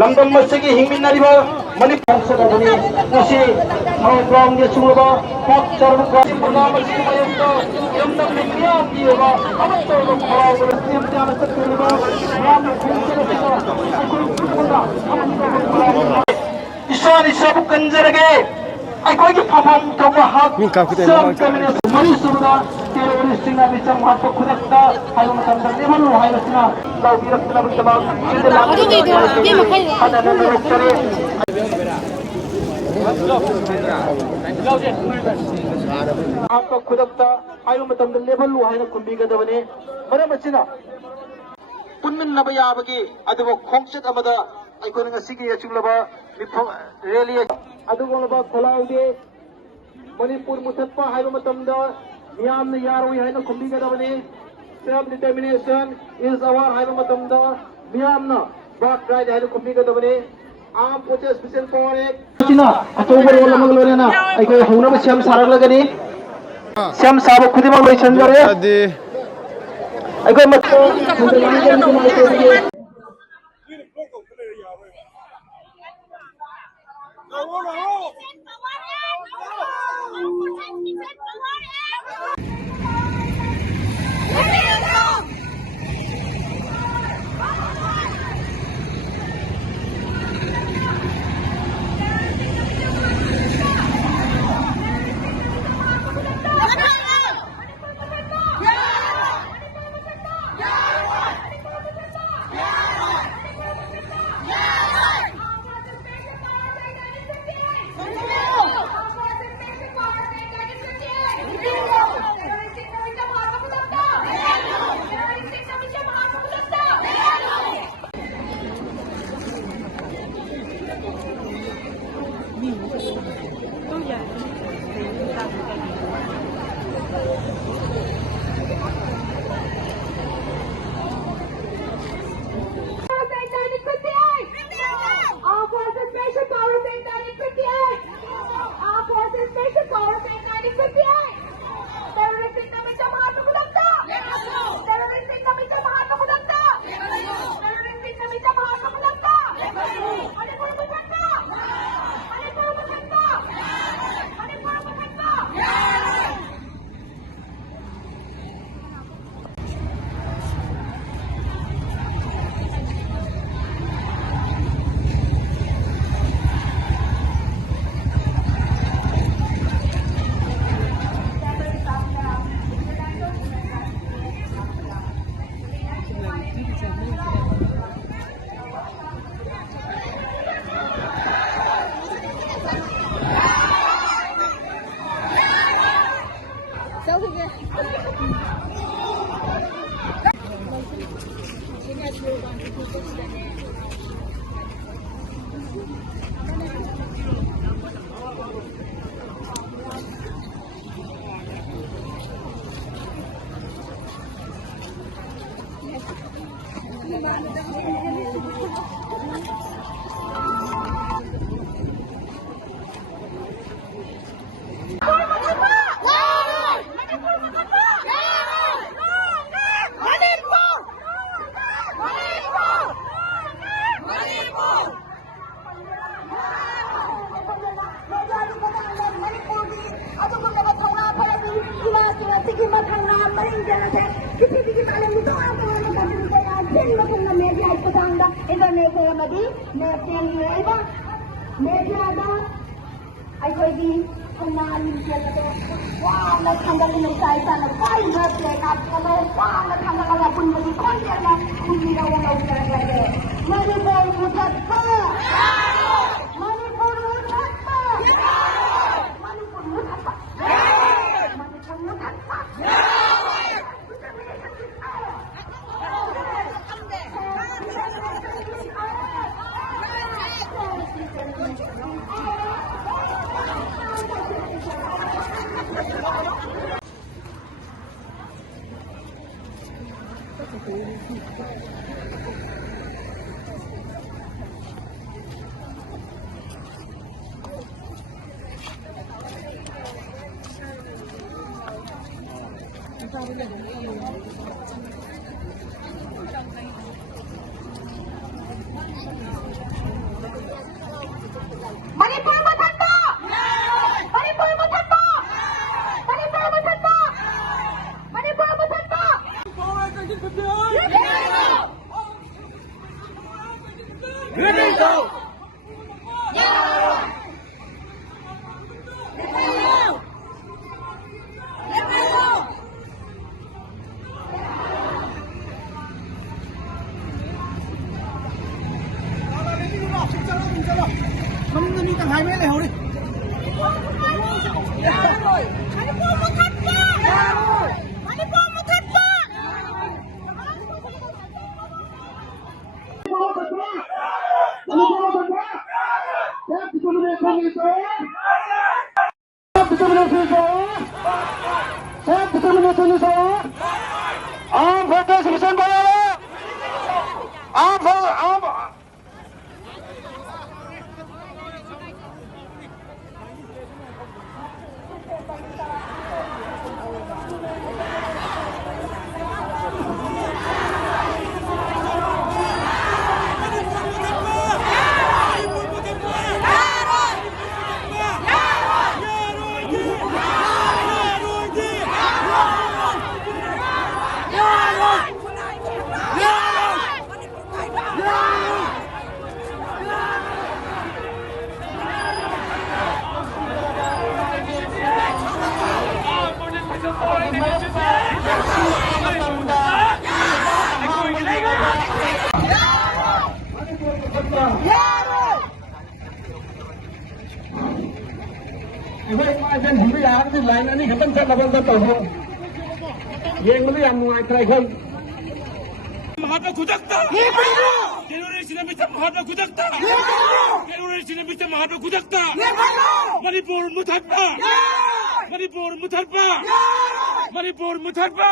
लमदम मस्जिद हिंगमिन्नरिबा मणिपुर सदनी नसी साउग्राम के सुबह पॉप चरण का मस्जिद मयंक यमदम मिया दिएगा अमत तो खराब रस्ते में जाना सकते हैं नाम ईश्वर सब कंजरगे कोई की फफम तो हाथ सब कम्युनिस्ट मरी सुबह टेररिस्ट सिंह बिचम हाथ को खुदकता हाय मतलब लेवल हाय रचना लाउ बिरक्तना बितबा सीधे लाभ ada नरकरे आपको खुदकता हाय मतलब लेवल हाय कुंबीगदबने मरम अचिना पुनमिन्नब याबगी अदुबो खोंगचत अमदा अखोन ngasiगी यचुलबा रैली अदुगोलबा खोलाउदे मणिपुर मुथत्पा हाइबा मतमदा मियाम ने यारोई हाइना खुंबीगदबने सेल्फ डिटर्मिनेशन इज आवर हाइबा मतमदा मियाम ना बात राइट हाइना खुंबीगदबने आम पोचे स्पेशल पावर एक चिना अतोबर वला मगलोरेना अखो हौना श्याम सारक लगनी श्याम साब खुदिमा बै संजरे अखो मत Manipur मुथट्टा Manipur मुथट्टा Manipur मुथट्टा Manipur मुथट्टा Armed Forces Mission Bayala! Armedเป็นผมไม่อยากที่ไหนนะนี่เขาต้องจัดระเบิดต่อหัวเย็นมันไม่ยอมงายใครคนमहात्मा गुजरता टेररिस्ट मित्र महात्मा गुजरता टेररिस्ट मित्र महात्मा गुजरता Manipur मुथट्टा Manipur मुथट्टा Manipur मुथट्टा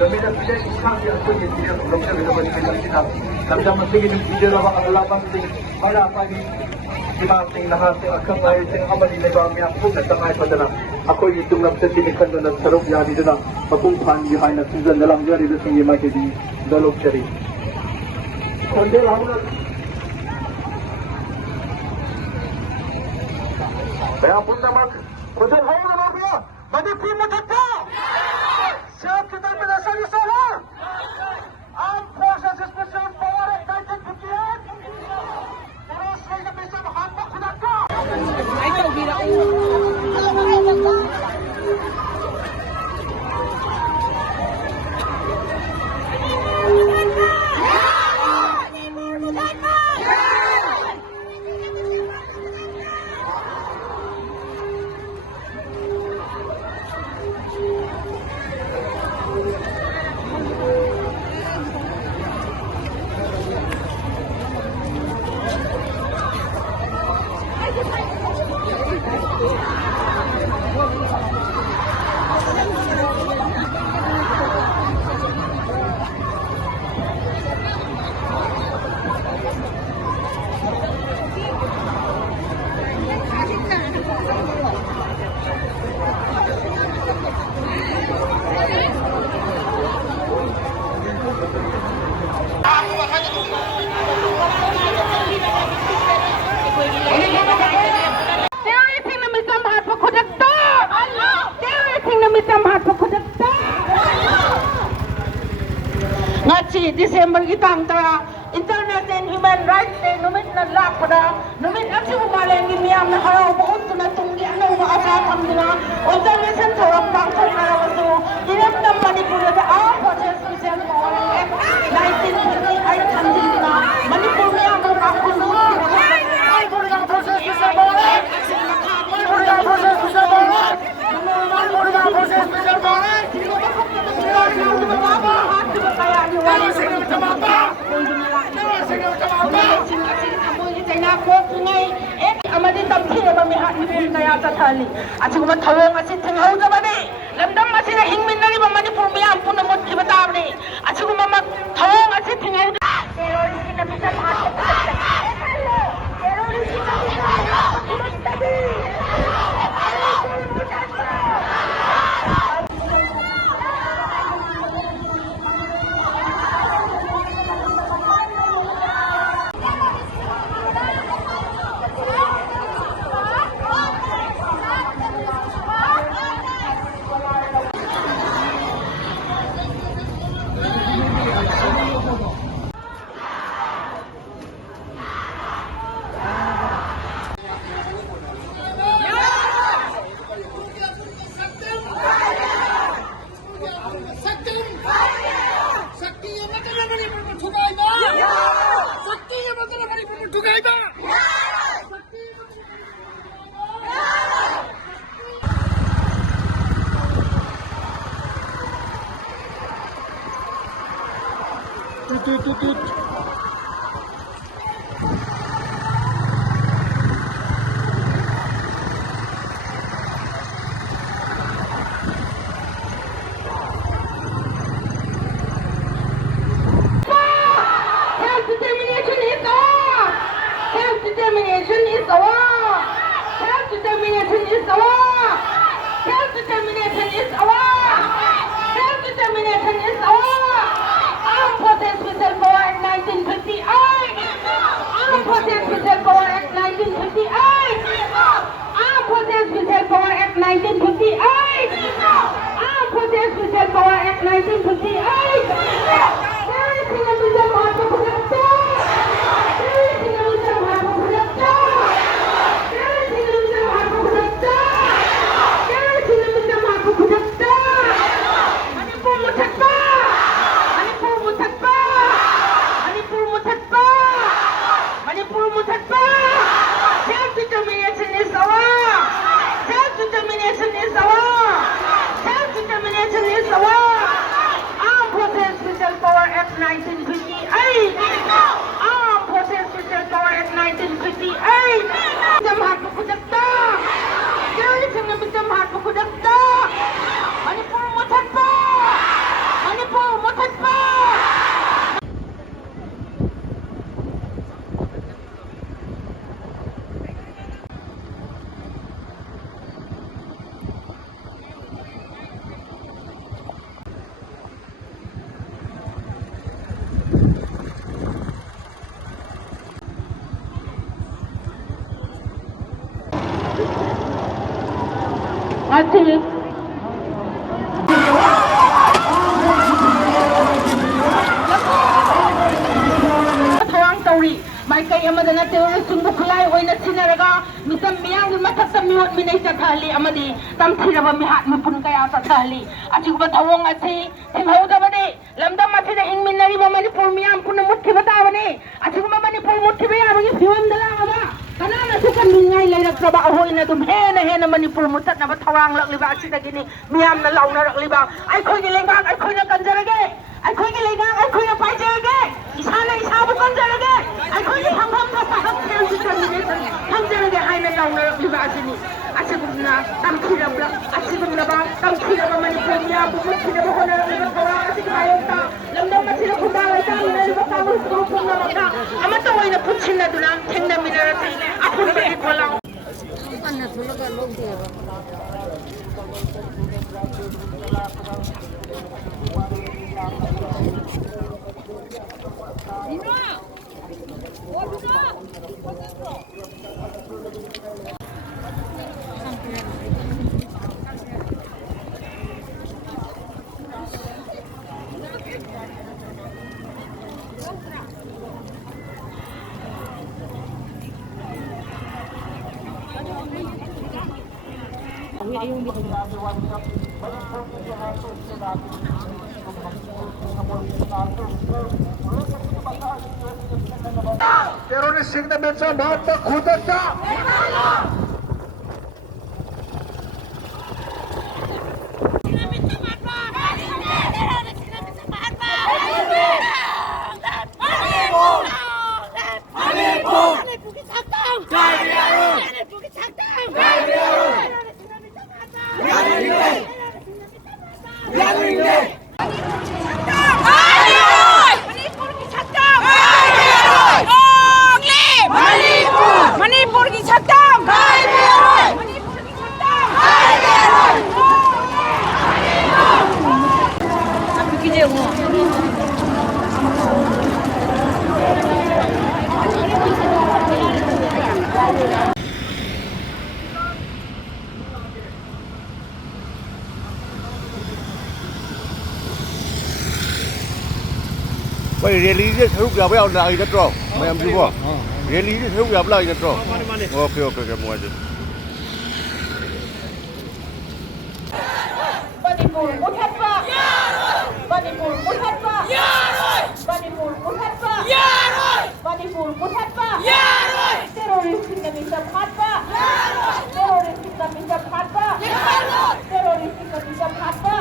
Gamit ang pinay isang yung ako yung tidak lungsod ito ba yung sinap. Lamdam ang sige yung video na makalabang ting malapan di ba ting lahat yung akang ngayon ting amali na ba may ako nagtangay pa na ako yung itong nabsat tinikan doon at sarap yan dito na pagkumpan yung hain na season na lang dyan dito sa yung mga kedi dalog siya rin. Kondel ako na kaya punta mag kondel ako na mga Manipur mo dito! Siya kita pinasa niyo sa lahat! Ang Forces Special Power at 1958! Pero sa mga bisa makapak ko na ka! Ngaci Desember kita antara Internet and Human Rights Day numit na lapada numit aksi umaleng imiam na haraw buot na tunggi ano maasapam nila organization thorang bangkong harawaso dinamdam Manipur na ang proses social power act 1958 kandil na Manipur niya ang kakunod Manipur ng proses social power act Manipur ng proses social power act Manipur ng proses social power act amadi tamthi na mi hat ni pun kaya ta thali achu ma thawong asi thingau da bani lamdam asi na hingmin na ba manipur mi am pun mot ki bata bani achu ma ma thawong asi thingau da terrorist ki nabi sa ma terrorist ki nabi Self-determination is the war! Self-determination is the war! Self-determination is the war! Self-determination is the war! Armed Forces Special Power Act 1958! Armed Forces Special Power Act 1958! Armed Forces Special Power Act 1958! Armed Forces Special Power Act 1958! Self-determination is the war! Self-determination is the war! माइकई अमदना टेरोरिस्टसिंगबु खुलाई ओइना सिनरगा मितम Meiyang मथक्ता मिवत मिनै चथहली अमदि तमथिरबा मिहात मिपुन कया चथहली अचिगबा थवंग अथि थिमहौदबने लमदम अथिदा हिंगमिनरिबा मणिपुर मियाम पुन मुठिबा ताबने अचिगबा मणिपुर मुठिबा याबगी फिवम दलाबा कनाना सुकन मिंगाई लेरक्त्रबा अहोइना दुम हेना मणिपुर मुथतनबा थवांग लक्लिबा अचिदगिनि मियामना लाउनरक्लिबा आइखोइगे लेंगाक आइखोइना कंजरगे आइखोइगे लेंगाक आइखोइना पाइजरगे इसाना इसाबु कंजरगे आइखोइगे थंगम थपा हक्सेल determination थंजरगे हाइना लाउनरक्लिबा अचिनि अचिगुमना तमथिरबला अचिगुमनबा तमथिरबा Manipur मियामबु मुठिदबा होनरक्लिबा थवांग अचिगमायोता लमदम Mathira खुदा लाइता मिनरिबा काबु सुरुफुंना मका अमता ओइना पुछिनदुना थेंना मिनरथि अपुनबे खोलाउ अन्ना थुलगा लोग देबा टेरोरिस्टसिंगना मिर्चा महात्मा खुदकता मणिपुर की छत्तम Vậy rally sẽ thúc giục với lại rất rõ, mày em chưa bỏ. Rally sẽ thúc giục lại rất rõ. Ok ok ok mua chứ. Manipur Muthatpa Manipur Muthatpa Manipur Muthatpa Manipur Muthatpa Terrorist Islamista Phatpa Terrorist Islamista Phatpa Terrorist Islamista Phatpa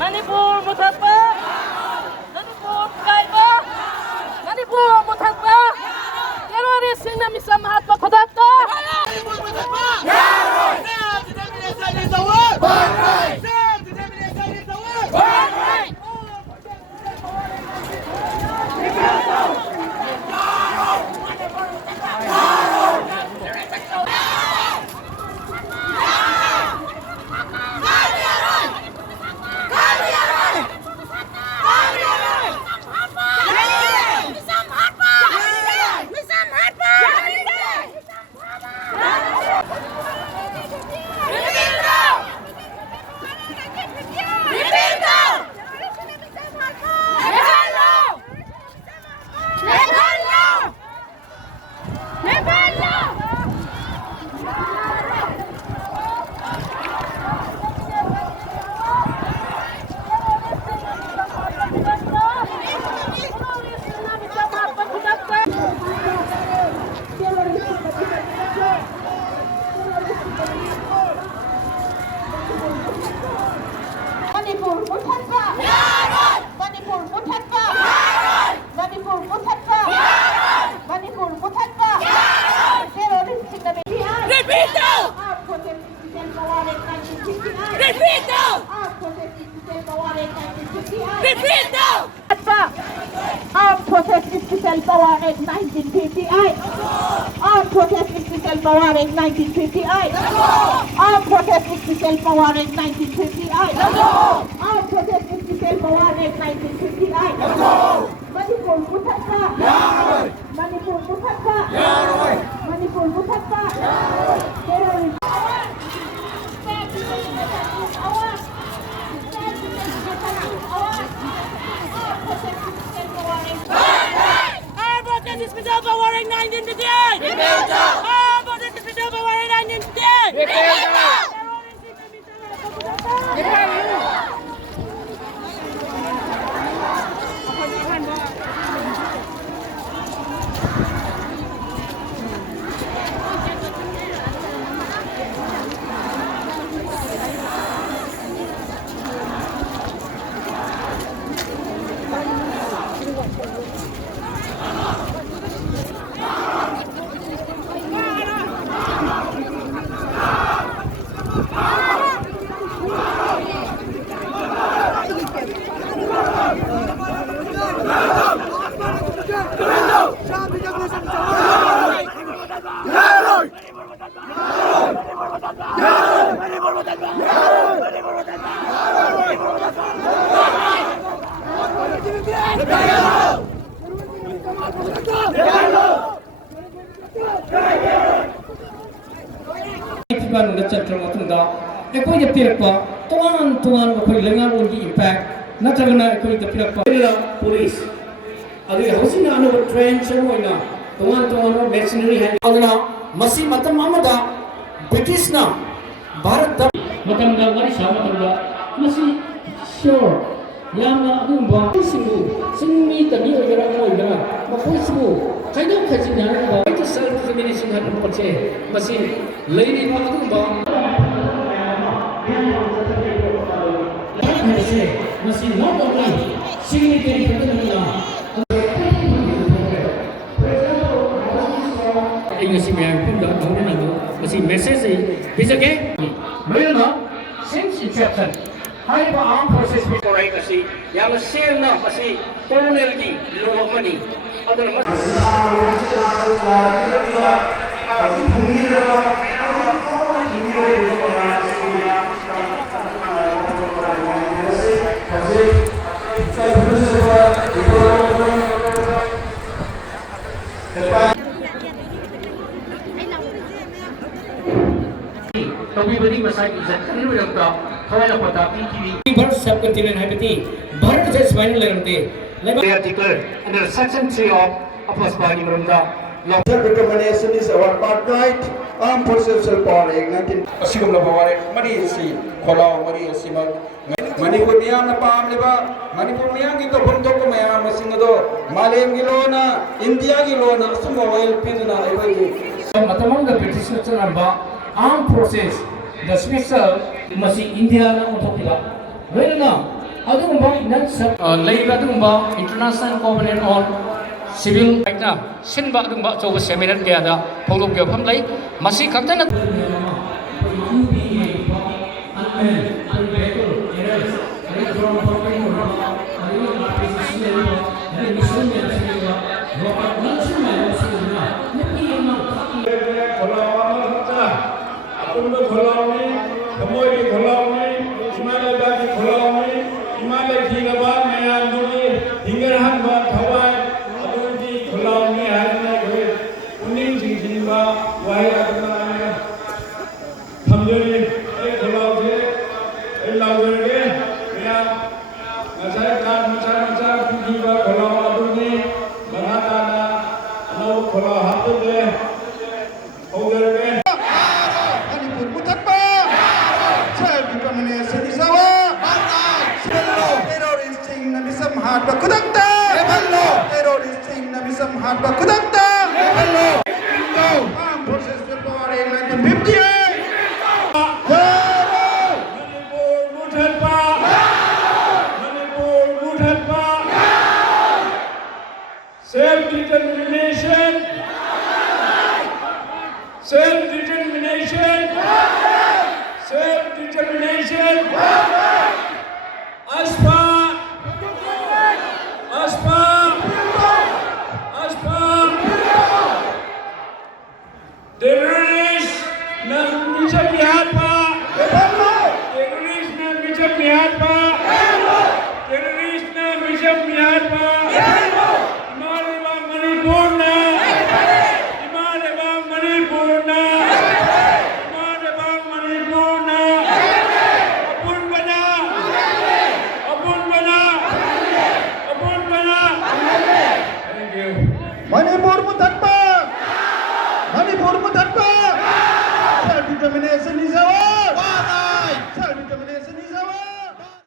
Manipur Muthatpa Manipur Kaiba Manipur Muthatpa Terrorist Singna Misa Mahatma Khudatta Manipur Muthatpa Self-determination is the word! Self-determination is the word! Act 1958. Armed Protest with Special Power Act 1958. Armed Protest with Special Power Act 1958. Armed Protest with Special Power Act 1958. Manipur Muthatpa. Manipur Muthatpa. Manipur Muthatpa. Terrorist. Special Power Act 1958! Protest Special Power Act police. Adi housing anu train semuanya tuan mercenary hand. Adana masih matam amada British na Bharat da matam da wari sama da masih sure yamna agumba simu singmi tani ogara ogara makoi simu kaidam khajina ba to self determination hat pache masih lady ba agumba masih not only significant English yang pun dah tahu ni tu, masih message bisa ke? Mereka since inception, hari apa armed forces berkorai kasi, yang masih na masih colonel di luar mana, ada everybody was like is that kind of thawai pata PTV Bharat subcontinent habiti Bharat just final lerumde they are declared under section 3 of Apos Bani Murumda law determination is our birthright. Armed Forces Special Power Act 19 asigumna baware mari si khola mari asima Manipur miyam na pamliba Manipur miyam ki to bundok ko mayam masingado malem gilona India gilona sum oil pidna aibai matamang the British namba armed forces the special masih India na utopila wena adumba nan sab leiba adumba international covenant on civil right na sinba adumba choba seminar kaya da phongdok kya pham lai masih kaktana Apun kholauni, khamoi kholauni, Himalaya ki kholauni, Himalaya ki gaba maya duri, hingarhan ba thawai, apun ki kholauni harna goi, unin jingba wai adna thamjori kholauje, laugere ya nasai kan macha ki ba kholawa aduni, banata na no khola hatule, ogere Hat bakudakta, hello. Terrorist thing na bisam hat bakudakta, hello. Armed Forces Special Power Act 1958. Manipur Muthatpa, Manipur Muthatpa. Self-determination, self-determination, self-determination. Aspa. Bishop Yapa. Terrorist na Bishop Yapa. Terrorist na Bishop Yapa. Imalibang Manipur na. Imalibang Manipur na. Imalibang Manipur na. Apun ba na? Apun ba na? Apun ba na? Thank you. Manipur mo